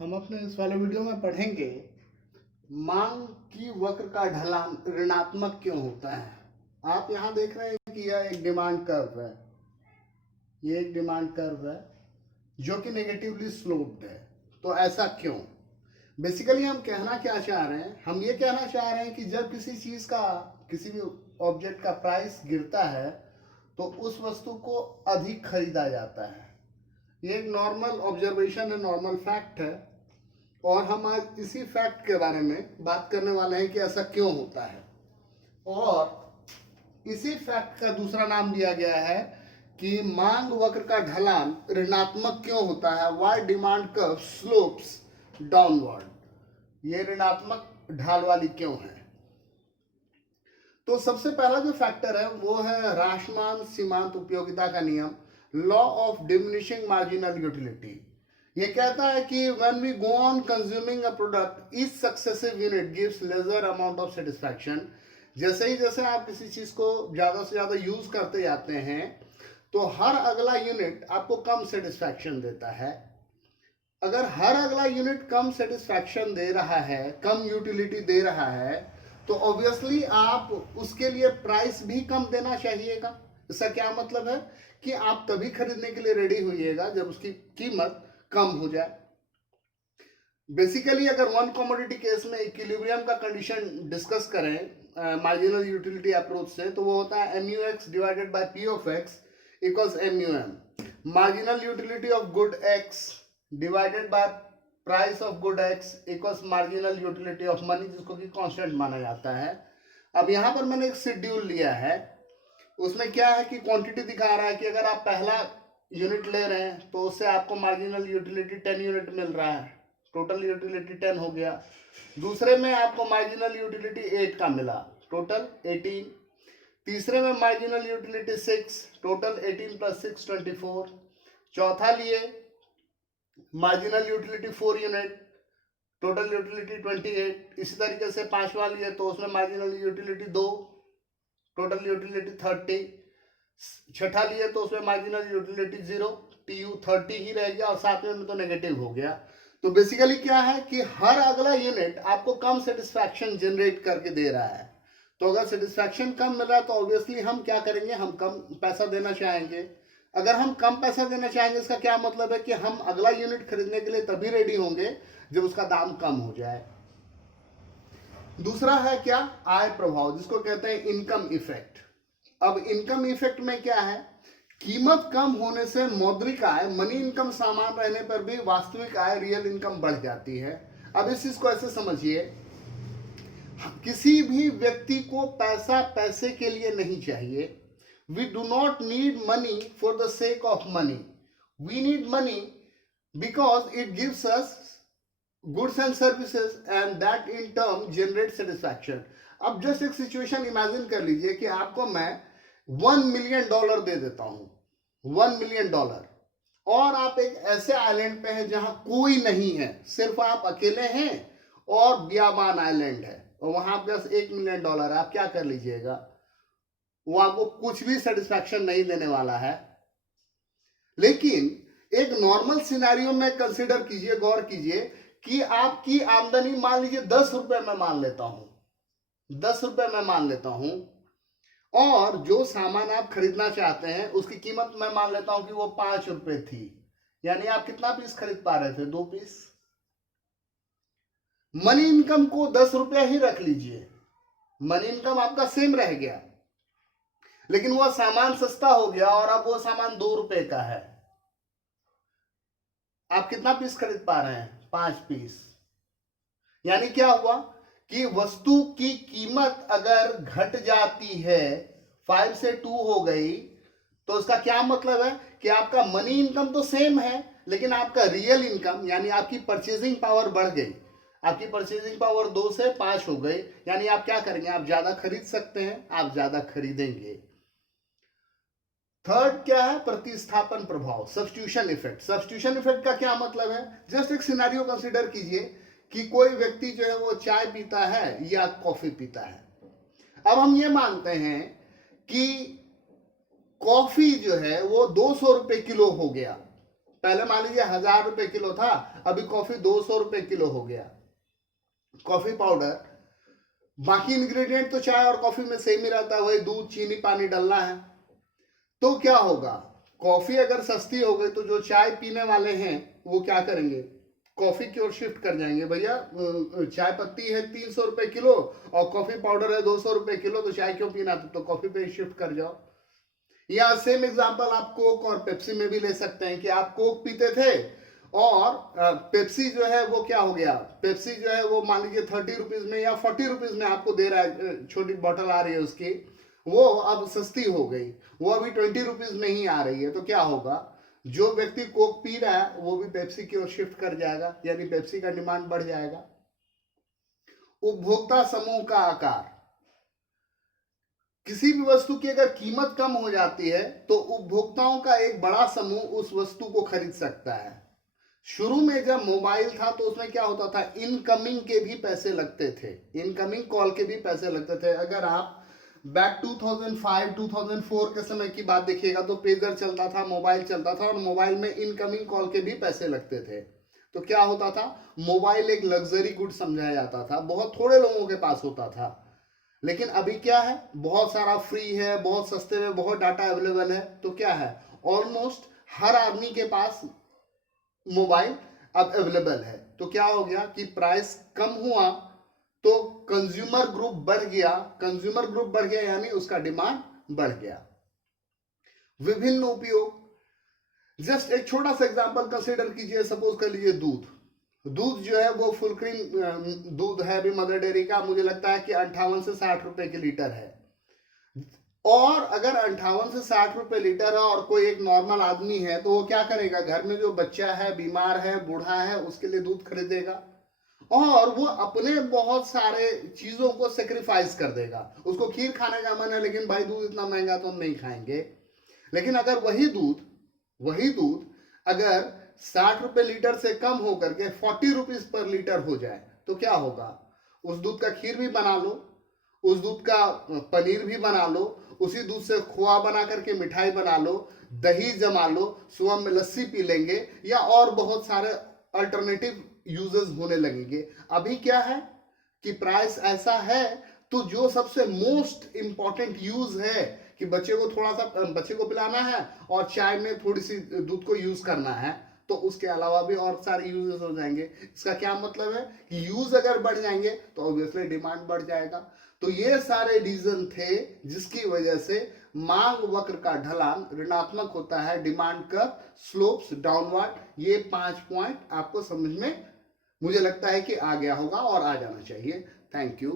हम अपने इस वाले वीडियो में पढ़ेंगे मांग की वक्र का ढलान ऋणात्मक क्यों होता है। आप यहाँ देख रहे हैं कि यह एक डिमांड कर्व है, ये एक डिमांड कर्व है जो कि नेगेटिवली स्लोप्ड है। तो ऐसा क्यों? बेसिकली हम कहना क्या चाह रहे हैं, हम ये कहना चाह रहे हैं कि जब किसी चीज का, किसी भी ऑब्जेक्ट का प्राइस गिरता है तो उस वस्तु को अधिक खरीदा जाता है। ये एक नॉर्मल ऑब्जर्वेशन है, नॉर्मल फैक्ट है, और हम आज इसी फैक्ट के बारे में बात करने वाले हैं कि ऐसा क्यों होता है। और इसी फैक्ट का दूसरा नाम दिया गया है कि मांग वक्र का ढलान ऋणात्मक क्यों होता है, why demand curve slopes downward. ये ऋणात्मक ढाल वाली क्यों है? तो सबसे पहला जो फैक्टर है वो है राशमान सीमांत उपयोगिता का नियम, law of diminishing marginal utility. ये कहता है कि when we go on consuming a product, each successive unit gives lesser amount of satisfaction। जैसे आप किसी चीज को ज्यादा से ज्यादा यूज करते जाते हैं तो हर अगला यूनिट आपको कम सेटिस्फैक्शन देता है। अगर हर अगला यूनिट कम सेटिस्फैक्शन दे रहा है, कम यूटिलिटी दे रहा है, तो ऑब्वियसली आप उसके लिए प्राइस भी कम देना चाहिएगा। इसका क्या मतलब है कि आप तभी खरीदने के लिए रेडी होइएगा जब उसकी कीमत कम हो जाए। बेसिकली अगर वन कमोडिटी केस में इक्विलिब्रियम का कंडीशन डिस्कस करें मार्जिनल यूटिलिटी अप्रोच से, तो वो होता है MUX divided by P of X equals MUM। Marginal utility of good X divided by price of good X equals marginal utility of money, जिसको कि कांस्टेंट माना जाता है। अब यहाँ पर मैंने एक शेड्यूल लिया है, उसमें क्या है कि क्वांटिटी दिखा रहा है कि अगर आप पहला यूनिट ले रहे हैं तो उससे आपको मार्जिनल यूटिलिटी 10 यूनिट मिल रहा है, टोटल यूटिलिटी 10 हो गया। दूसरे में आपको मार्जिनल यूटिलिटी 8 का मिला, टोटल 18। तीसरे में मार्जिनल यूटिलिटी 6, टोटल 18 प्लस 6 24। चौथा लिए marginal utility 4 unit, total utility 28। इसी तरीके से पांचवा लिए तो उसमें मार्जिनल यूटिलिटी 2, टोटल यूटिलिटी 30। छठा लिए तो उसमें मार्जिनल यूटिलिटी 0, TU 30 ही रह गया और सातवें में तो नेगेटिव हो गया। तो बेसिकली क्या है कि हर अगला यूनिट आपको कम सेटिस्फैक्शन जनरेट करके दे रहा है। तो अगर सेटिस्फैक्शन कम मिल रहा है तो ऑब्वियसली हम क्या करेंगे, हम कम पैसा देना चाहेंगे। अगर हम कम पैसा देना चाहेंगे, इसका क्या मतलब है कि हम अगला यूनिट खरीदने के लिए तभी रेडी होंगे जब उसका दाम कम हो जाए। दूसरा है क्या, आय प्रभाव, जिसको कहते हैं इनकम इफेक्ट। अब इनकम इफेक्ट में क्या है, कीमत कम होने से मौद्रिक आय, मनी इनकम समान रहने पर भी वास्तविक आय, रियल इनकम बढ़ जाती है। अब इस चीज को ऐसे समझिए, किसी भी व्यक्ति को पैसा पैसे के लिए नहीं चाहिए। We do not need money for the sake of money, we need money because it gives us goods and services and that in term generate satisfaction. अब जस्ट एक सिचुएशन इमेजिन कर लीजिए कि आपको मैं $1 मिलियन दे देता हूं, $1 मिलियन, और आप एक ऐसे आइलैंड पे हैं जहां कोई नहीं है, सिर्फ आप अकेले हैं और बियाबान आइलैंड है, और वहां पे बस $1 मिलियन है। आप क्या कर लीजिएगा? वो आपको कुछ भी सेटिस्फैक्शन नहीं देने वाला है। लेकिन एक नॉर्मल सिनेरियो में कंसिडर कीजिए, गौर कीजिए कि आपकी आमदनी मान लीजिए 10 रुपए में मान लेता हूं, 10 रुपए में मान लेता हूं, और जो सामान आप खरीदना चाहते हैं उसकी कीमत मैं मान लेता हूं कि वो 5 रुपए थी। यानी आप कितना पीस खरीद पा रहे थे? 2 पीस। मनी इनकम को 10 रुपया ही रख लीजिए, मनी इनकम आपका सेम रह गया, लेकिन वो सामान सस्ता हो गया और अब वो सामान 2 रुपए का है। आप कितना पीस खरीद पा रहे हैं? 5 पीस। यानी क्या हुआ कि वस्तु की कीमत अगर घट जाती है, 5 से 2 हो गई, तो उसका क्या मतलब है कि आपका मनी इनकम तो सेम है, लेकिन आपका रियल इनकम यानी आपकी परचेजिंग पावर बढ़ गई। आपकी परचेजिंग पावर 2 से 5 हो गई, यानी आप क्या करेंगे? आप ज्यादा खरीद सकते हैं, आप ज्यादा खरीदेंगे। थर्ड क्या है? प्रतिस्थापन प्रभाव, सब्स्टिट्यूशन इफेक्ट। सब्स्टिट्यूशन इफेक्ट का क्या मतलब है? जस्ट एक सिनेरियो कंसीडर कीजिए कि कोई व्यक्ति जो है वो चाय पीता है या कॉफी पीता है। अब हम ये मानते हैं कि कॉफी जो है वो 200 रुपए किलो हो गया, पहले मान लीजिए 1000 रुपए किलो था, अभी कॉफी 200 रुपए किलो हो गया। कॉफी पाउडर, बाकी इंग्रेडिएंट तो चाय और कॉफी में सेम ही रहता है, वही दूध चीनी पानी डालना है। तो क्या होगा, कॉफी अगर सस्ती हो गई तो जो चाय पीने वाले हैं वो क्या करेंगे, कॉफी की ओर शिफ्ट कर जाएंगे। भैया चाय पत्ती है 300 रुपए किलो और कॉफी पाउडर है 200 रुपए किलो, तो चाय क्यों पीना, तो कॉफी पे शिफ्ट कर जाओ। या सेम एग्जांपल आप कोक और पेप्सी में भी ले सकते हैं कि आप कोक पीते थे और पेप्सी जो है वो क्या हो गया, पेप्सी जो है वो मान लीजिए 30 रुपीज में या 40 रुपीज में आपको दे रहा है, छोटी बॉटल आ रही है उसकी, वो अब सस्ती हो गई, वो अभी 20 रुपीज में ही आ रही है। तो क्या होगा, जो व्यक्ति कोक पी रहा है वो भी पेप्सी की ओर शिफ्ट कर जाएगा, यानी पेप्सी का डिमांड बढ़ जाएगा। उपभोक्ता समूह का आकार, किसी भी वस्तु की अगर कीमत कम हो जाती है तो उपभोक्ताओं का एक बड़ा समूह उस वस्तु को खरीद सकता है। शुरू में जब मोबाइल था तो उसमें क्या होता था, इनकमिंग के भी पैसे लगते थे, इनकमिंग कॉल के भी पैसे लगते थे। अगर आप बैक 2005-2004 के समय की बात देखिएगा तो पेजर चलता था, मोबाइल चलता था और मोबाइल में इनकमिंग कॉल के भी पैसे लगते थे। तो क्या होता था, मोबाइल एक लग्जरी गुड समझाया जाता था, बहुत थोड़े लोगों के पास होता था। लेकिन अभी क्या है, बहुत सारा फ्री है, बहुत सस्ते में बहुत डाटा अवेलेबल है। तो क्या है, ऑलमोस्ट हर आदमी के पास मोबाइल अब अवेलेबल है। तो क्या हो गया कि प्राइस कम हुआ तो कंज्यूमर ग्रुप बढ़ गया, कंज्यूमर ग्रुप बढ़ गया यानी उसका डिमांड बढ़ गया। विभिन्न उपयोग, जस्ट एक छोटा सा एग्जांपल कंसीडर कीजिए, सपोज कर लीजिए दूध, दूध जो है वो फुल क्रीम दूध है अभी मदर डेयरी का, मुझे लगता है कि 58 से 60 रुपए की लीटर है। और अगर 58 से 60 रुपए लीटर है और कोई एक नॉर्मल आदमी है तो वो क्या करेगा, घर में जो बच्चा है, बीमार है, बूढ़ा है, उसके लिए दूध खरीदेगा और वो अपने बहुत सारे चीजों को सेक्रीफाइस कर देगा। उसको खीर खाने का मन है लेकिन भाई दूध इतना महंगा तो हम नहीं खाएंगे। लेकिन अगर वही दूध अगर 60 रुपए लीटर से कम होकर के 40 रुपीज पर लीटर हो जाए तो क्या होगा, उस दूध का खीर भी बना लो, उस दूध का पनीर भी बना लो, उसी दूध से खोआ बना करके मिठाई बना लो, दही जमा लो, सुबह में लस्सी पी लेंगे या और बहुत सारे अल्टरनेटिव यूजेस होने लगेंगे। अभी क्या है कि प्राइस ऐसा है तो जो सबसे मोस्ट इंपॉर्टेंट यूज है कि बच्चे को थोड़ा सा बच्चे को पिलाना है और चाय में थोड़ी सी दूध को यूज करना है, तो उसके अलावा भी और सारे यूजेस हो जाएंगे। इसका क्या मतलब है कि यूज अगर बढ़ जाएंगे तो ऑब्वियसली डिमांड बढ़ जाएगा। तो ये सारे रीजन थे जिसकी वजह से मांग वक्र का ढलान ऋणात्मक होता है, डिमांड कर्व स्लोप्स डाउनवर्ड। ये 5 पॉइंट आपको समझ में मुझे लगता है कि आ गया होगा और आ जाना चाहिए। Thank you.